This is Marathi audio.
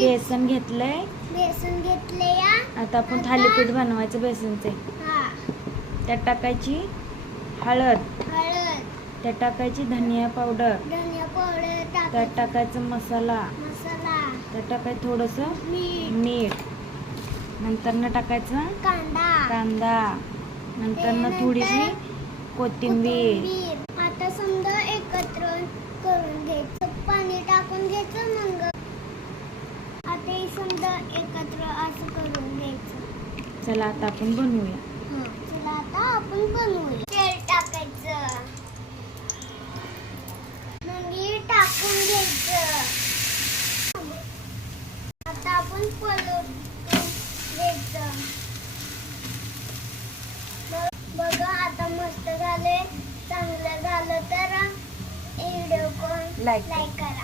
बेसन घेतलंय. बेसन घेतले. आता आपण थालीपीठ बनवायचं बेसनचे. त्यात टाकायची हळद, त्यात टाकायची धनिया पावडर, त्यात टाकायचं मसाला, त्यात टाकायचं थोडंसं मीठ, नंतर टाकायचं कांदा, नंतर थोडीशी कोथिंबीर. आता समजा एकत्र करून घ्यायचं, पाणी टाकून घ्यायचं. मग आता हे समजा एकत्र असं करून घ्यायचं. चला आता आपण बनवूया. चला आता आपण बनवूया. तेल टाकायचं, मग हे टाकून घ्यायचं. आता आपण पलटून घ्यायचं. बघा आता मस्त झाले. चांगलं झालं तर व्हिडिओ को लाईक करा.